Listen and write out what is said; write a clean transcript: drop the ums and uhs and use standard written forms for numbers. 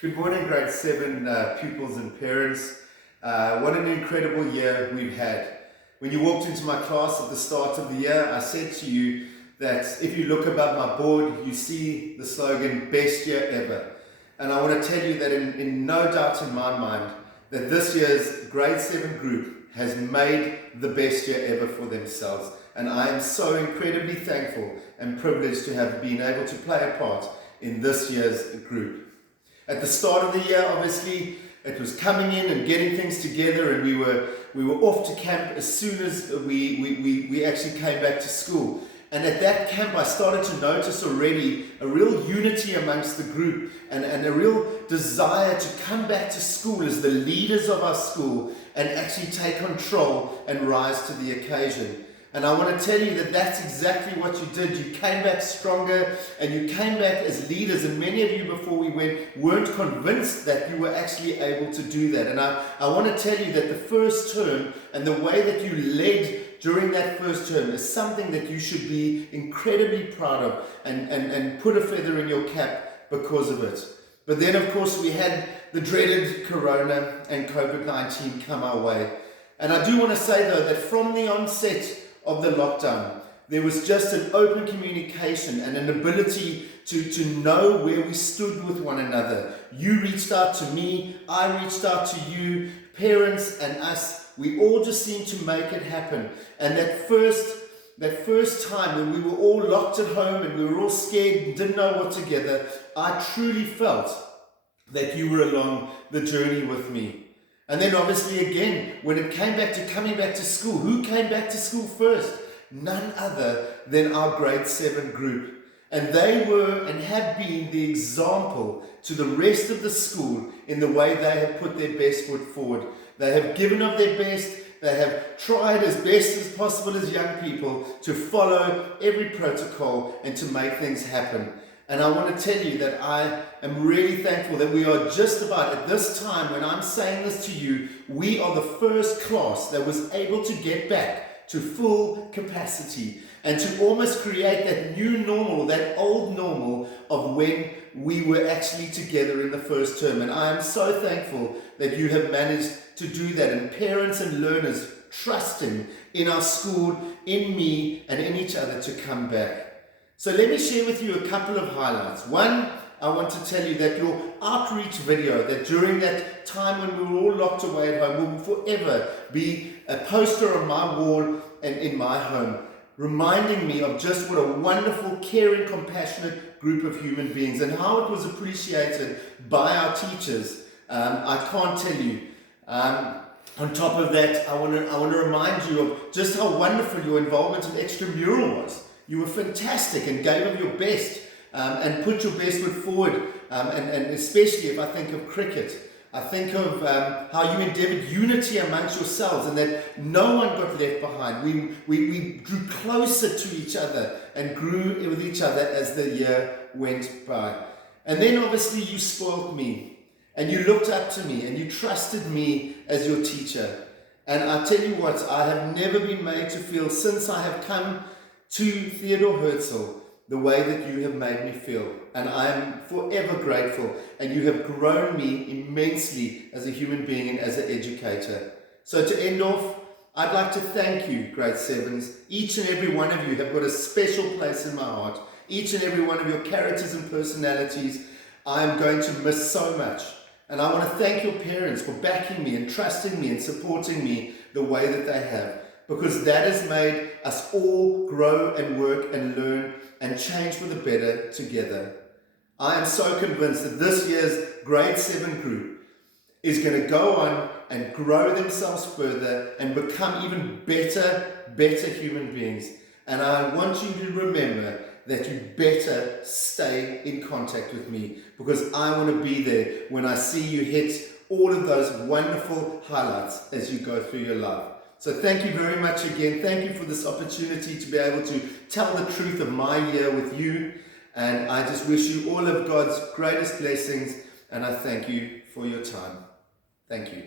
Good morning, grade 7 pupils and parents. What an incredible year we've had. When you walked into my class at the start of the year, I said to you that if you look above my board, you see the slogan, best year ever. And I want to tell you that in no doubt in my mind, that this year's grade 7 group has made the best year ever for themselves. And I am so incredibly thankful and privileged to have been able to play a part in this year's group. At the start of the year, obviously, it was coming in and getting things together, and we were off to camp as soon as we actually came back to school. And at that camp, I started to notice already a real unity amongst the group and a real desire to come back to school as the leaders of our school and actually take control and rise to the occasion. And I want to tell you that that's exactly what you did. You came back stronger and you came back as leaders. And many of you before we went weren't convinced that you were actually able to do that. And I want to tell you that the first term and the way that you led during that first term is something that you should be incredibly proud of and put a feather in your cap because of it. But then, of course, we had the dreaded Corona and COVID-19 come our way. And I do want to say, though, that from the onset of the lockdown, there was just an open communication and an ability to know where we stood with one another. You reached out to me, I reached out to you, parents and us. We all just seemed to make it happen. And that first time when we were all locked at home and we were all scared and didn't know what together, I truly felt that you were along the journey with me. And then obviously again, when it came back to coming back to school, who came back to school first? None other than our grade 7 group. And they were and have been the example to the rest of the school in the way they have put their best foot forward. They have given of their best. They have tried as best as possible as young people to follow every protocol and to make things happen. And I want to tell you that I am really thankful that we are just about, at this time when I'm saying this to you, we are the first class that was able to get back to full capacity and to almost create that new normal, that old normal of when we were actually together in the first term. And I am so thankful that you have managed to do that, and parents and learners trusting in our school, in me, and in each other to come back. So let me share with you a couple of highlights. One, I want to tell you that your outreach video, that during that time when we were all locked away at home, will forever be a poster on my wall and in my home, reminding me of just what a wonderful, caring, compassionate group of human beings and how it was appreciated by our teachers. I can't tell you. On top of that, I want to remind you of just how wonderful your involvement in extramural was. You were fantastic and gave of your best and put your best foot forward. And especially if I think of cricket, I think of how you endeavored unity amongst yourselves and that no one got left behind. We drew closer to each other and grew with each other as the year went by. And then obviously you spoiled me and you looked up to me and you trusted me as your teacher. And I tell you what, I have never been made to feel since I have come to Theodore Herzl the way that you have made me feel. And I am forever grateful, and you have grown me immensely as a human being and as an educator. So to end off, I'd like to thank you, grade 7s. Each and every one of you have got a special place in my heart. Each and every one of your characters and personalities I am going to miss so much. And I want to thank your parents for backing me and trusting me and supporting me the way that they have, because that has made us all grow and work and learn and change for the better together. I am so convinced that this year's grade 7 group is going to go on and grow themselves further and become even better human beings. And I want you to remember that you better stay in contact with me, because I want to be there when I see you hit all of those wonderful highlights as you go through your life. So thank you very much again. Thank you for this opportunity to be able to tell the truth of my year with you. And I just wish you all of God's greatest blessings. And I thank you for your time. Thank you.